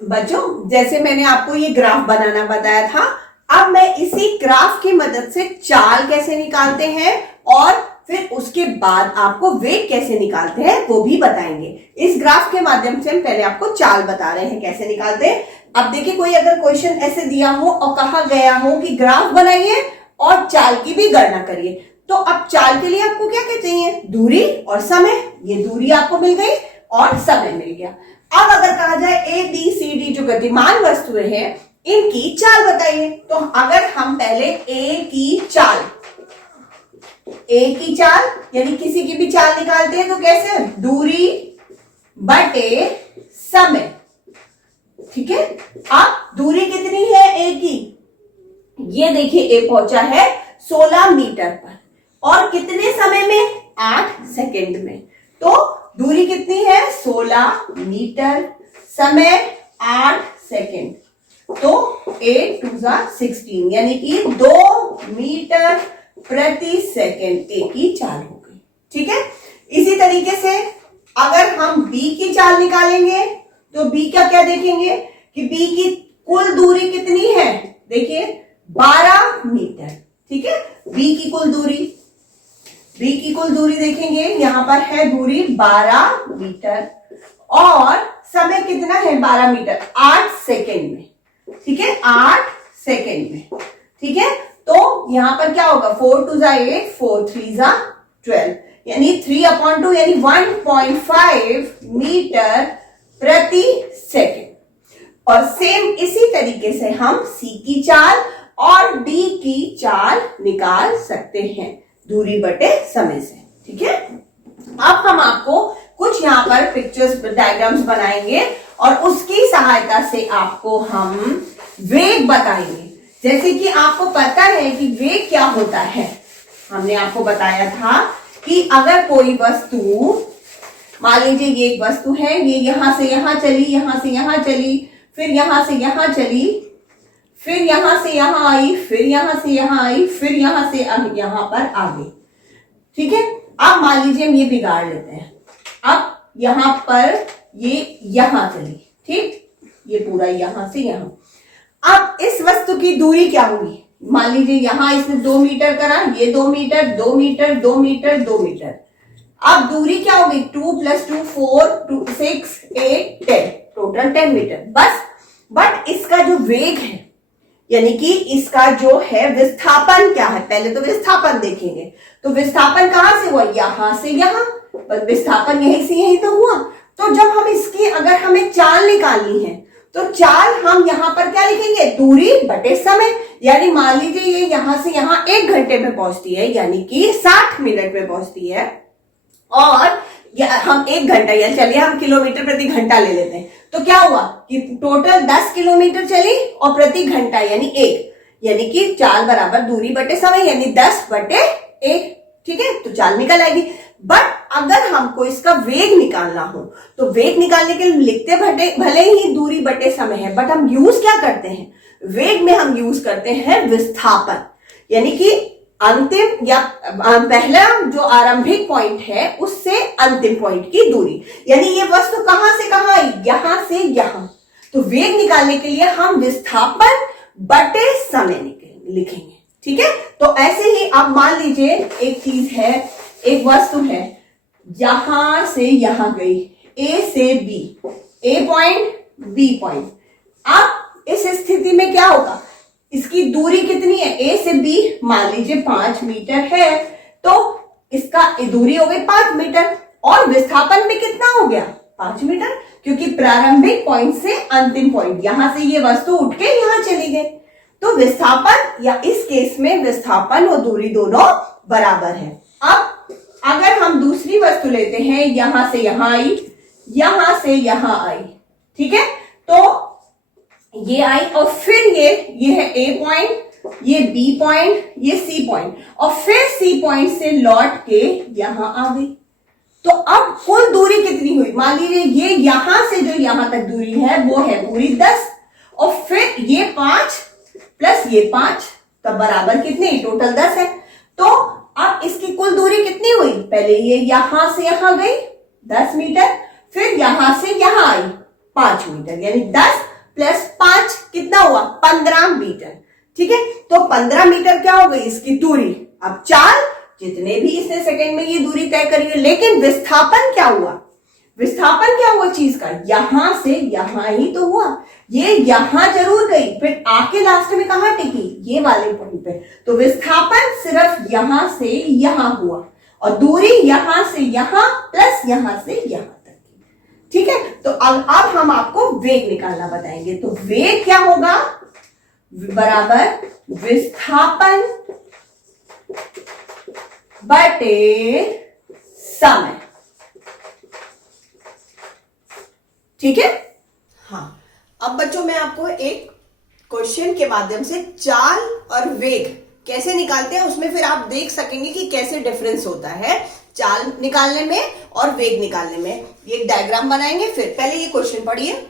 बच्चों, जैसे मैंने आपको ये ग्राफ बनाना बताया था, अब मैं इसी ग्राफ की मदद से चाल कैसे निकालते हैं और फिर उसके बाद आपको वेग कैसे निकालते हैं वो भी बताएंगे। इस ग्राफ के माध्यम से हम पहले आपको चाल बता रहे हैं कैसे निकालते हैं। अब देखिए, कोई अगर क्वेश्चन ऐसे दिया हो और कहा गया हो कि ग्राफ बनाइए और चाल की भी गणना करिए, तो अब चाल के लिए आपको क्या क्या चाहिए? दूरी और समय। ये दूरी आपको मिल गई और समय मिल गया। अब अगर कहा जाए ए बी सी डी जो गतिमान वस्तुएं हैं, इनकी चाल बताइए। तो अगर हम पहले ए की चाल यानी किसी की भी चाल निकालते हैं तो कैसे? दूरी बटे समय। ठीक है, अब दूरी कितनी है ए की? ये देखिए, ए पहुंचा है 16 मीटर पर और कितने समय में? 8 सेकंड में। तो दूरी कितनी है? 16 मीटर, समय 8 सेकंड। तो 8 2 16 यानी कि 2 मीटर प्रति सेकंड ए की चाल हो गई। ठीक है, इसी तरीके से अगर हम बी की चाल निकालेंगे तो बी का क्या देखेंगे कि बी की कुल दूरी कितनी है? देखिए 12 मीटर। ठीक है, बी की कुल दूरी देखेंगे, यहां पर है दूरी 12 मीटर और समय कितना है? 12 मीटर 8 सेकेंड में। ठीक है, 8 सेकेंड में। ठीक है, तो यहां पर क्या होगा? 4 2 8, 4 3 12 यानी 3/2 यानी 1.5 मीटर प्रति सेकेंड। और सेम इसी तरीके से हम सी की चाल और डी की चाल निकाल सकते हैं दूरी बटे समय से। ठीक है, अब हम आपको कुछ यहाँ पर पिक्चर्स डायग्राम्स बनाएंगे और उसकी सहायता से आपको हम वेग बताएंगे। जैसे कि आपको पता है कि वेग क्या होता है, हमने आपको बताया था कि अगर कोई वस्तु, मान लीजिए ये एक वस्तु है, ये यहां से यहां चली, यहां से यहां चली, फिर यहां से यहां चली, फिर यहां से यहां आई, फिर यहां से यहां आई, फिर यहां से यहां पर आ गई। ठीक है, अब मान लीजिए हम ये बिगाड़ लेते हैं। अब यहां पर ये यहां चली, ठीक, ये पूरा यहां से यहां। अब इस वस्तु की दूरी क्या होगी? मान लीजिए यहां इसने 2 मीटर करा, ये 2 मीटर, 2 मीटर, 2 मीटर, 2 मीटर। अब दूरी क्या होगी? 2 + 2 4 2 6 8 10, टोटल 10 मीटर बस। बट इसका जो वेग है, यानी कि इसका जो है विस्थापन क्या है? पहले तो विस्थापन देखेंगे। तो विस्थापन कहां से हुआ? यहां से यहां, विस्थापन यहीं से यहीं तो हुआ। तो जब हम इसकी अगर हमें चाल निकालनी है तो चाल हम यहां पर क्या लिखेंगे? दूरी बटे समय। यानी मान लीजिए ये यहां से यहां 1 घंटे में पहुंचती है, यानी कि 60 मिनट में पहुंचती है, और हम 1 घंटा, या चलिए हम किलोमीटर प्रति घंटा ले लेते हैं, तो क्या हुआ कि टोटल 10 किलोमीटर चली और प्रति घंटा यानी 1, यानी कि चाल बराबर दूरी बटे समय यानी 10 बटे 1। ठीक है, तो चाल निकल आएगी। बट अगर हमको इसका वेग निकालना हो तो वेग निकालने के लिए लिखते भले ही दूरी बटे समय है, बट हम यूज क्या करते हैं? वेग में हम यूज करते हैं विस्थापन, यानी कि अंतिम या पहला जो आरंभिक पॉइंट है उससे अंतिम पॉइंट की दूरी, यानी ये वस्तु कहां से कहां आई? यहां से यहां। तो वेग निकालने के लिए हम विस्थापन बटे समय लिखेंगे। ठीक है, तो ऐसे ही अब मान लीजिए एक चीज है, एक वस्तु है, यहां से यहां गई, ए से बी, ए पॉइंट बी पॉइंट। अब इस स्थिति में क्या होगा? इसकी दूरी कितनी है? ए से बी मान लीजिए 5 मीटर है, तो इसका दूरी हो गई 5 मीटर और विस्थापन भी कितना हो गया? 5 मीटर, क्योंकि प्रारंभिक पॉइंट से अंतिम पॉइंट, यहां से ये वस्तु उठ के यहां चली गई। तो विस्थापन, या इस केस में विस्थापन और दूरी दोनों बराबर है। अब अगर हम दूसरी वस्तु लेते हैं, यहां से यहां आई, यहां से यहां आई, ठीक है, तो ये आई और फिर ये है ए पॉइंट, ये बी पॉइंट, ये सी पॉइंट, और फिर सी पॉइंट से लौट के यहां आ गई। तो अब कुल दूरी कितनी हुई? मान लीजिए ये यहां से जो यहां तक दूरी है वो है पूरी 10, और फिर ये 5 प्लस ये 5, तब बराबर कितने? टोटल 10 है। तो अब इसकी कुल दूरी कितनी हुई? पहले ये यहां से यहां गई 10 मीटर, फिर यहां से यहां आई 5 मीटर, यानी 10 प्लस 5 कितना हुआ 15 मीटर। ठीक है, तो 15 मीटर क्या हो गई इसकी दूरी। अब चाल जितने भी इसने सेकंड में ये दूरी तय करी है, लेकिन विस्थापन क्या हुआ, विस्थापन क्या हुआ चीज का, यहां से यहां ही तो हुआ, ये यहां जरूर गई फिर आके लास्ट में कहां टिकी, ये वाले पॉइंट पे। तो विस्थापन सिर्फ यहां से यहां हुआ और दूरी यहां से यहां प्लस यहां से यहां तक की। ठीक है, तो अब हम आपको वेग निकालना बताएंगे। तो वेग क्या होगा, बराबर विस्थापन बटे समय। ठीक है, हाँ। अब बच्चों मैं आपको एक क्वेश्चन के माध्यम से चाल और वेग कैसे निकालते हैं उसमें फिर आप देख सकेंगे कि कैसे डिफरेंस होता है चाल निकालने में और वेग निकालने में। एक डायग्राम बनाएंगे, फिर पहले ये क्वेश्चन पढ़िए।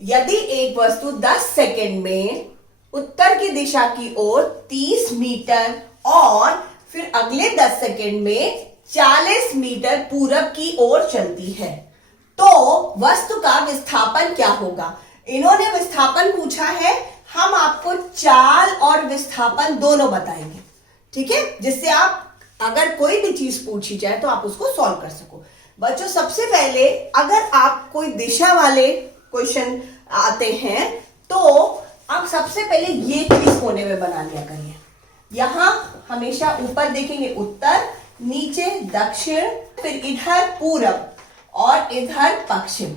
यदि एक वस्तु 10 सेकेंड में उत्तर की दिशा की ओर 30 मीटर और फिर अगले 10 सेकेंड में 40 मीटर पूरब की ओर चलती है, तो वस्तु का विस्थापन क्या होगा। इन्होंने विस्थापन पूछा है, हम आपको चाल और विस्थापन दोनों बताएंगे। ठीक है, जिससे आप अगर कोई भी चीज पूछी जाए तो आप उसको सॉल्व कर सको। बच्चों सबसे पहले अगर आप कोई दिशा वाले क्वेश्चन आते हैं तो आप सबसे पहले ये चीज कोने में बना लिया करिए। यहां हमेशा ऊपर देखेंगे उत्तर, नीचे दक्षिण, फिर इधर पूरब और इधर पश्चिम।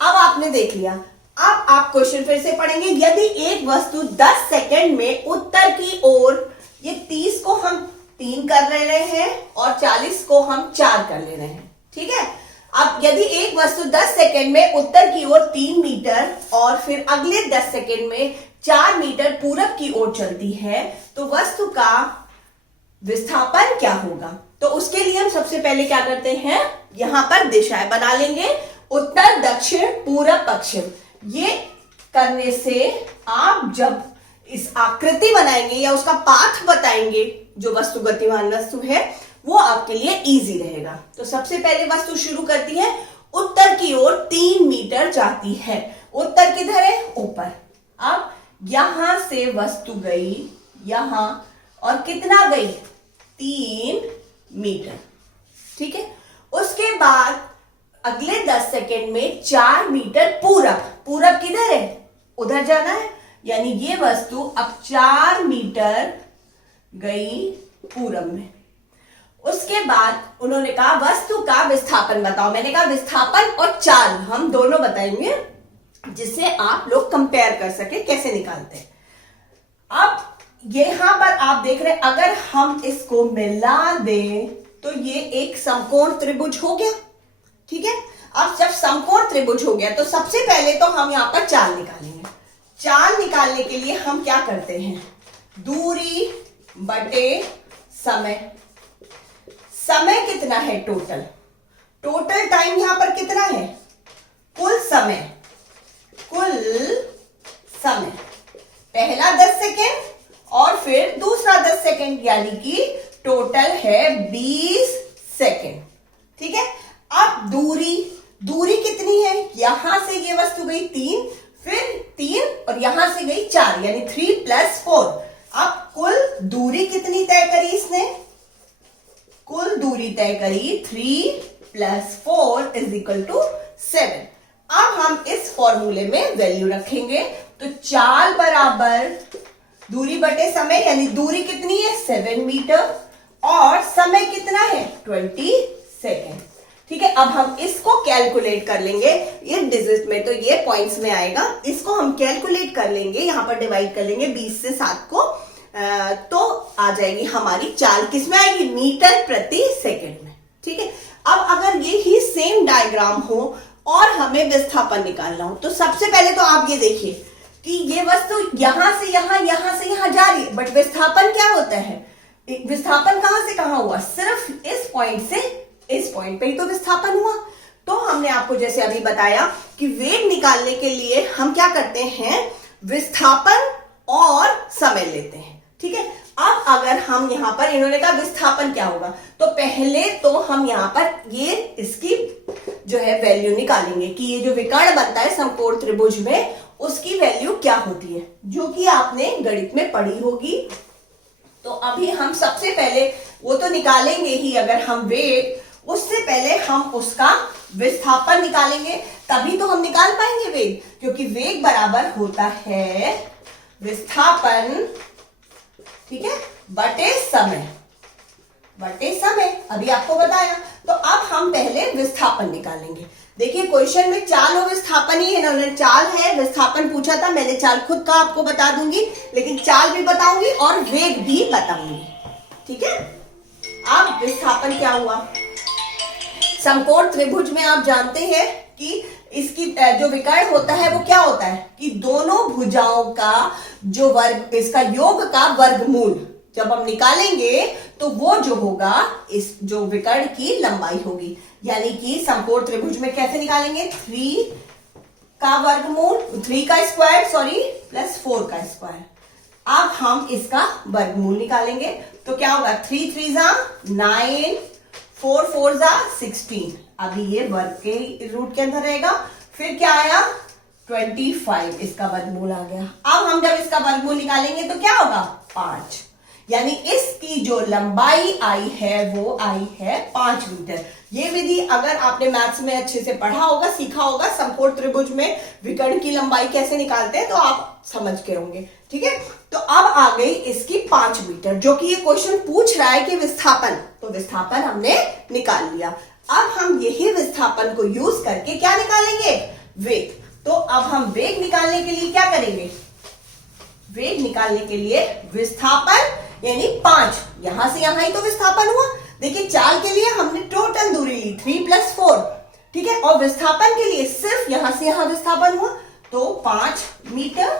अब आपने देख लिया, अब आप क्वेश्चन फिर से पढ़ेंगे। यदि एक वस्तु 10 सेकेंड में उत्तर की ओर, ये 30 को हम 3 कर ले रहे हैं और 40 को हम 4 कर ले रहे हैं। ठीक है, अब यदि एक वस्तु 10 सेकेंड में उत्तर की ओर 3 मीटर और फिर अगले 10 सेकेंड में 4 मीटर पूरब की ओर चलती है, तो वस्तु का विस्थापन क्या होगा। तो उसके लिए हम सबसे पहले क्या करते हैं, यहां पर दिशाएं बना लेंगे, उत्तर दक्षिण पूरब पश्चिम। ये करने से आप जब इस आकृति बनाएंगे या उसका पाथ बताएंगे, जो वस्तु गतिमान वस्तु है, वो आपके लिए इजी रहेगा। तो सबसे पहले वस्तु शुरू करती है, उत्तर की ओर 3 मीटर जाती है। उत्तर किधर है, ऊपर। अब यहां से वस्तु गई यहां और कितना गई, 3 मीटर। ठीक है, उसके बाद अगले 10 सेकेंड में 4 मीटर पूरब। पूरब किधर है, उधर जाना है, यानी ये वस्तु अब 4 मीटर गई पूरब में। उसके बाद उन्होंने कहा वस्तु का विस्थापन बताओ। मैंने कहा विस्थापन और चाल हम दोनों बताएंगे, जिससे आप लोग कंपेयर कर सके कैसे निकालते हैं। अब यहां पर आप देख रहे हैं, अगर हम इसको मिला दें तो ये एक समकोण त्रिभुज हो गया। ठीक है, अब जब समकोण त्रिभुज हो गया तो सबसे पहले तो हम यहां पर चाल निकालेंगे। चाल निकालने के लिए हम क्या करते हैं, दूरी बटे समय। समय कितना है, टोटल टाइम यहां पर कितना है, कुल समय पहला 10 सेकेंड और फिर दूसरा 10 सेकेंड, यानी कि टोटल है 20 सेकेंड। ठीक है, अब दूरी कितनी है, यहां से ये वस्तु गई 3, फिर 3 और यहां से गई 4, यानी 3 + 4। अब कुल दूरी कितनी तय करी इसने, कुल दूरी तय करी 3 + 4 = 7। अब हम इस फॉर्मूले में वैल्यू रखेंगे, तो चाल बराबर दूरी बटे समय, यानी दूरी कितनी है 7 मीटर और समय कितना है 20 सेकेंड। ठीक है, अब हम इसको कैलकुलेट कर लेंगे, ये डिजिट में तो ये पॉइंट्स में आएगा, इसको हम कैलकुलेट कर लेंगे, यहां पर डिवाइड कर लेंगे 20 से 7 को, तो आ जाएगी हमारी चाल किसमें आएगी, मीटर प्रति सेकेंड में। ठीक है, अब अगर ये ही सेम डायग्राम हो और हमें विस्थापन निकालना हो, तो सबसे पहले तो आप ये देखिए कि ये वस्तु यहां से यहां जा रही है, बट विस्थापन क्या होता है, विस्थापन कहां से कहां हुआ, सिर्फ इस पॉइंट से इस पॉइंट पे ही तो विस्थापन हुआ। तो हमने आपको जैसे अभी बताया कि वेग निकालने के लिए हम क्या करते हैं, विस्थापन और समय लेते हैं। ठीक है, अब अगर हम यहां पर, इन्होंने कहा विस्थापन क्या होगा, तो पहले तो हम यहां पर ये इसकी जो है वैल्यू निकालेंगे कि ये जो विकर्ण बनता है समकोण त्रिभुज में, उसकी वैल्यू क्या होती है, जो कि आपने गणित में पढ़ी होगी। तो अभी हम सबसे पहले वो तो निकालेंगे ही, अगर हम वेग, उससे पहले हम उसका विस्थापन निकालेंगे, तभी तो हम निकाल पाएंगे वेग, क्योंकि वेग बराबर होता है विस्थापन, ठीक है, बटे समय, बटे समय। अभी आपको बताया। तो अब हम पहले विस्थापन निकालेंगे। देखिए क्वेश्चन में चाल और विस्थापन ही है ना, चाल है, विस्थापन पूछा था, मैंने चाल खुद का आपको बता दूंगी, लेकिन चाल भी बताऊंगी और वेग भी बताऊंगी, ठीक है। अब विस्थापन क्या हुआ, समकोण त्रिभुज में आप जानते हैं कि इसकी जो विकर्ण होता है वो क्या होता है कि दोनों भुजाओं का जो वर्ग, इसका योग का वर्गमूल जब हम निकालेंगे तो वो जो होगा इस जो विकर्ण की लंबाई होगी। यानी कि समकोण त्रिभुज में कैसे निकालेंगे, 3 का वर्गमूल, 3 का स्क्वायर सॉरी, प्लस 4 का स्क्वायर। अब हम इसका वर्गमूल निकालेंगे तो क्या होगा, 3 3 जा 9, 4 4 जा 16। अभी ये वर्ग के रूट के अंदर रहेगा। फिर क्या आया, 25, इसका वर्गमूल आ गया। अब हम जब इसका वर्गमूल निकालेंगे तो क्या होगा, 5। यानी इसकी जो लंबाई आई है वो आई है 5 मीटर। ये विधि अगर आपने मैथ्स में अच्छे से पढ़ा होगा, सीखा होगा, समकोण त्रिभुज में विकर्ण की लंबाई कैसे निकालते हैं, तो आप समझ के होंगे, ठीक है। तो अब आ गई इसकी 5 मीटर, जो कि ये क्वेश्चन पूछ रहा है कि विस्थापन, तो विस्थापन हमने निकाल लिया। अब हम यही विस्थापन को यूज करके क्या निकालेंगे, वेग। तो अब हम वेग निकालने के लिए क्या करेंगे, वेग निकालने के लिए विस्थापन यानी 5, यहां से यहां ही तो विस्थापन हुआ। देखिए चाल के लिए हमने टोटल दूरी ली 3 + 4, ठीक है, और विस्थापन के लिए सिर्फ यहां से यहां विस्थापन हुआ, तो 5 मीटर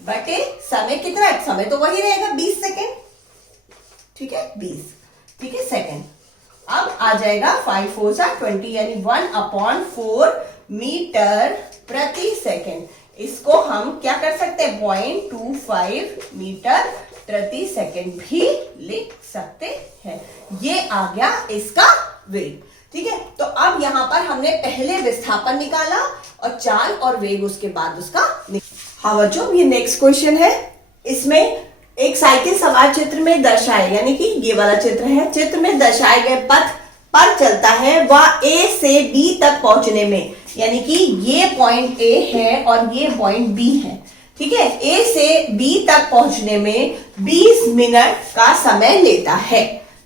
बटे समय कितना है, समय तो वही रहेगा 20 सेकेंड, ठीक है, 20, ठीक है, सेकेंड। अब आ जाएगा 5 4 = 20 यानी 1/4 मीटर प्रति सेकेंड। इसको हम क्या कर सकते हैं, 0.25 मीटर प्रति सेकेंड भी लिख सकते हैं। ये आ गया इसका वेग, ठीक है। तो अब यहां पर हमने पहले विस्थापन निकाला और चाल और वेग उसके बाद उसका। हाँ बच्चों, ये नेक्स्ट क्वेश्चन है। इसमें एक साइकिल सवार चित्र में दर्शाए, यानी कि ये वाला चित्र है, चित्र में दर्शाए गए पथ पर चलता है, वह ए से बी तक पहुंचने में, यानी कि ये पॉइंट ए है और ये पॉइंट बी है, ठीक है, ए से बी तक पहुंचने में 20 मिनट का समय लेता है।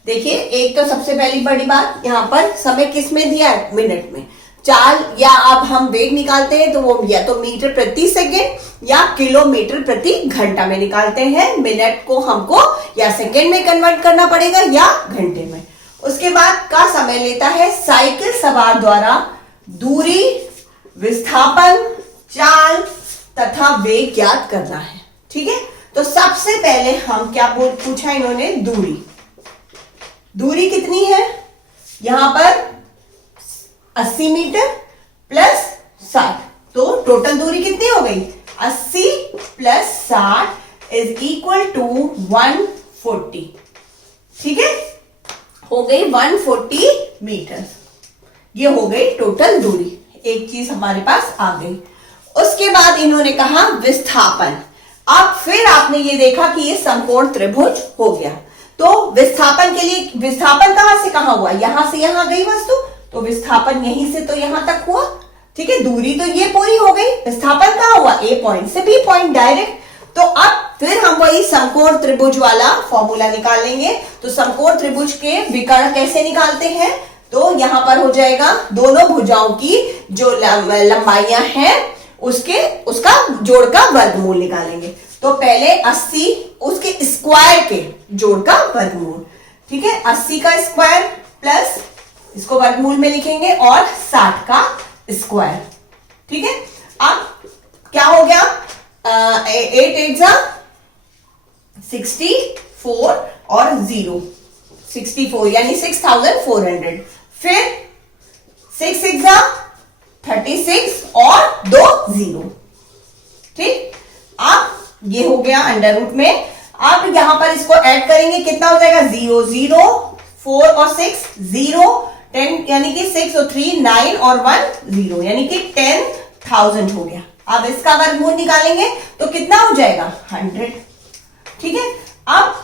देखिए एक तो सबसे पहली बड़ी बात, यहां पर समय किस में दिया है, मिनट में। चाल या अब हम वेग निकालते हैं तो वो या तो मीटर प्रति सेकेंड या किलोमीटर प्रति घंटा में निकालते हैं। मिनट को हमको या सेकेंड में कन्वर्ट करना पड़ेगा या घंटे में। उसके बाद का समय लेता है साइकिल सवार द्वारा दूरी, विस्थापन, चाल तथा वेग ज्ञात करना है, ठीक है। तो सबसे पहले हम क्या पूछा इन्होंने, दूरी। दूरी कितनी है, यहां पर 80 मीटर प्लस 60, तो टोटल दूरी कितनी हो गई, 80 + 60 = 140, ठीक है, हो गई 140 मीटर। ये हो गई टोटल दूरी। एक चीज हमारे पास आ गई। उसके बाद इन्होंने कहा विस्थापन। अब फिर आपने ये देखा कि ये समकोण त्रिभुज हो गया, तो विस्थापन के लिए, विस्थापन कहां से कहां हुआ, यहां से यहां गई वस्तु, तो विस्थापन यहीं से तो यहां तक हुआ, ठीक है। दूरी तो ये पूरी हो गई, विस्थापन कहां हुआ, ए पॉइंट से बी पॉइंट डायरेक्ट। तो अब फिर हम वही समकोण त्रिभुज वाला फॉर्मूला निकालेंगे। तो समकोण त्रिभुज के विकर्ण कैसे निकालते हैं, तो यहां पर हो जाएगा दोनों भुजाओं की जो लंबाइयां हैं उसका जोड़ का वर्गमूल निकालेंगे। तो पहले 80 उसके स्क्वायर के जोड़ का वर्गमूल, ठीक है, 80 का स्क्वायर प्लस इसको वर्गमूल में लिखेंगे और 60 का स्क्वायर, ठीक है। अब क्या हो गया, 8 8 जा 64 और 0 64 यानी 6400। फिर 6 6 जा 36 और 2 0, ठीक। अब ये हो गया अंडर रूट में। अब यहां पर इसको ऐड करेंगे, कितना हो जाएगा, 0 0 4 और 6 0 10 यानी कि 6 और 3 9 और 1 0 यानी कि 10,000 हो गया। अब इसका वर्गमूल निकालेंगे तो कितना हो जाएगा 100। ठीक है, अब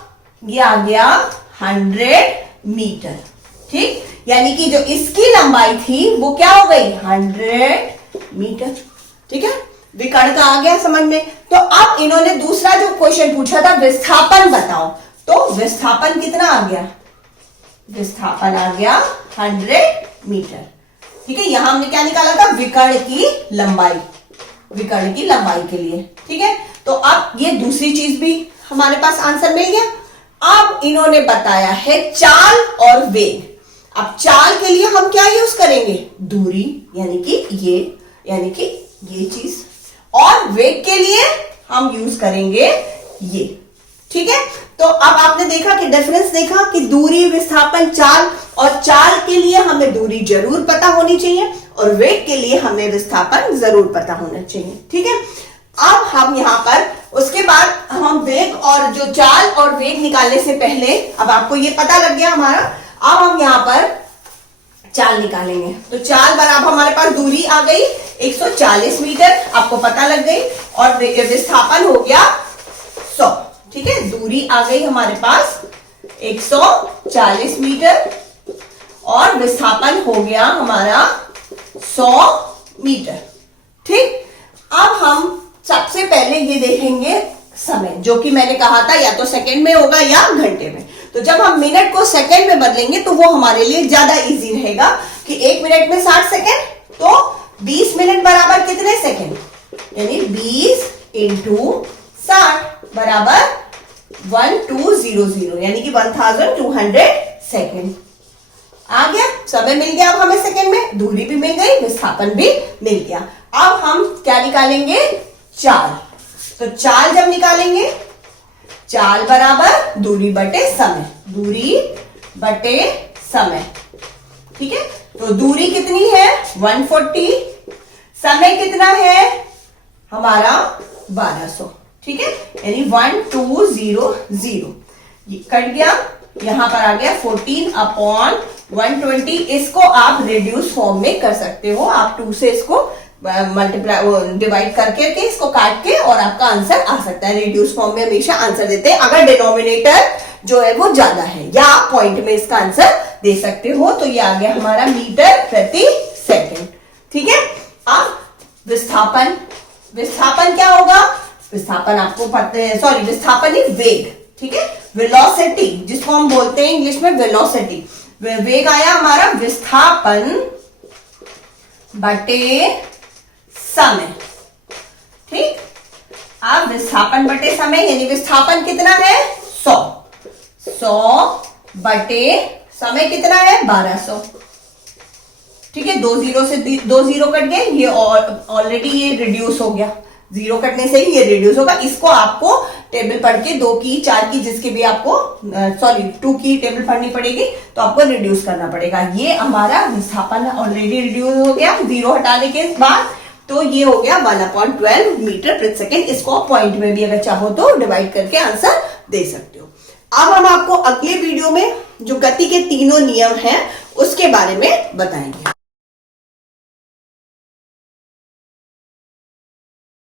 ये आ गया 100 मीटर। ठीक, यानी कि जो इसकी लंबाई थी वो क्या हो गई 100 मीटर। ठीक है, विकर्ण का आ गया समझ में। तो अब इन्होंने दूसरा जो क्वेश्चन पूछा था विस्थापन बताओ, तो विस्थापन कितना आ गया, विस्थापन आ गया 100 मीटर। ठीक है, यहां हमने क्या निकाला था विकर्ण की लंबाई, विकर्ण की लंबाई के लिए। ठीक है, तो अब ये दूसरी चीज भी हमारे पास आंसर मिल गया। अब इन्होंने बताया है चाल और वेग। अब चाल के लिए हम क्या यूज करेंगे, दूरी, यानी कि ये चीज, और वेग के लिए हम यूज करेंगे ये। ठीक है, तो अब आपने देखा कि डिफरेंस देखा कि दूरी, विस्थापन, चाल, और चाल के लिए हमें दूरी जरूर पता होनी चाहिए और वेग के लिए हमें विस्थापन जरूर पता होना चाहिए। ठीक है, अब हम यहां पर उसके बाद हम वेग और जो चाल और वेग निकालने से पहले, अब आपको ये पता लग गया हमारा, अब हम यहां पर चाल निकालेंगे। तो चाल बराबर हमारे पास दूरी आ गई 140 मीटर, आपको पता लग गई, और विस्थापन हो गया 100। ठीक है, दूरी आ गई हमारे पास 140 मीटर और विस्थापन हो गया हमारा 100 मीटर। ठीक, अब हम सबसे पहले ये देखेंगे समय, जो कि मैंने कहा था या तो सेकंड में होगा या घंटे में। तो जब हम मिनट को सेकंड में बदलेंगे तो वो हमारे लिए ज्यादा इजी रहेगा कि 1 मिनट में 60 सेकंड, तो 20 मिनट बराबर कितने सेकंड, यानी 20 इंटू 60 बराबर 1200, यानी कि 1200 सेकंड आ गया। समय मिल गया अब हमें सेकंड में, दूरी भी मिल गई, विस्थापन भी मिल गया। अब हम क्या निकालेंगे, चाल। तो चाल जब निकालेंगे, चाल बराबर दूरी बटे समय, दूरी बटे समय। ठीक है, तो दूरी कितनी है 140, समय कितना है हमारा 1200। ठीक है, यानी 1200 कट गया, यहां पर आ गया 14/120। इसको आप रिड्यूस फॉर्म में कर सकते हो, आप 2 से इसको मल्टीप्लाई डिवाइड करके के इसको काट के, और आपका आंसर आ सकता है। रिड्यूस फॉर्म में हमेशा आंसर देते हैं अगर डिनोमिनेटर जो है वो ज्यादा है, या आप पॉइंट में इसका आंसर दे सकते हो। तो ये आ गया हमारा मीटर प्रति सेकंड। ठीक है, अब विस्थापन, विस्थापन क्या होगा, विस्थापन आपको पता है, सॉरी विस्थापन ही वेग। ठीक है, वेलोसिटी जिसको हम बोलते हैं इंग्लिश में वेलोसिटी, वेग आया हमारा विस्थापन बटे समय। ठीक, अब विस्थापन बटे समय, यानी विस्थापन कितना है 100 बटे समय कितना है 1200। ठीक है, 2 जीरो से 2 जीरो कट गए, ये ऑलरेडी ये रिड्यूस हो गया, जीरो कटने से ही ये रिड्यूस होगा। इसको आपको टेबल पढ़ के 2 की 4 की जिसके भी आपको 2 की टेबल पढ़नी पड़ेगी, तो आपको रिड्यूस करना पड़ेगा। ये हमारा विस्थापन ऑलरेडी रिड्यूस हो गया जीरो हटाने के बाद, तो ये हो गया 1/12 मीटर प्रति सेकेंड। इसको आप पॉइंट में भी अगर चाहो तो डिवाइड करके आंसर दे सकते हो। अब हम आपको अगले वीडियो में जो गति के तीनों नियम हैं उसके बारे में बताएंगे।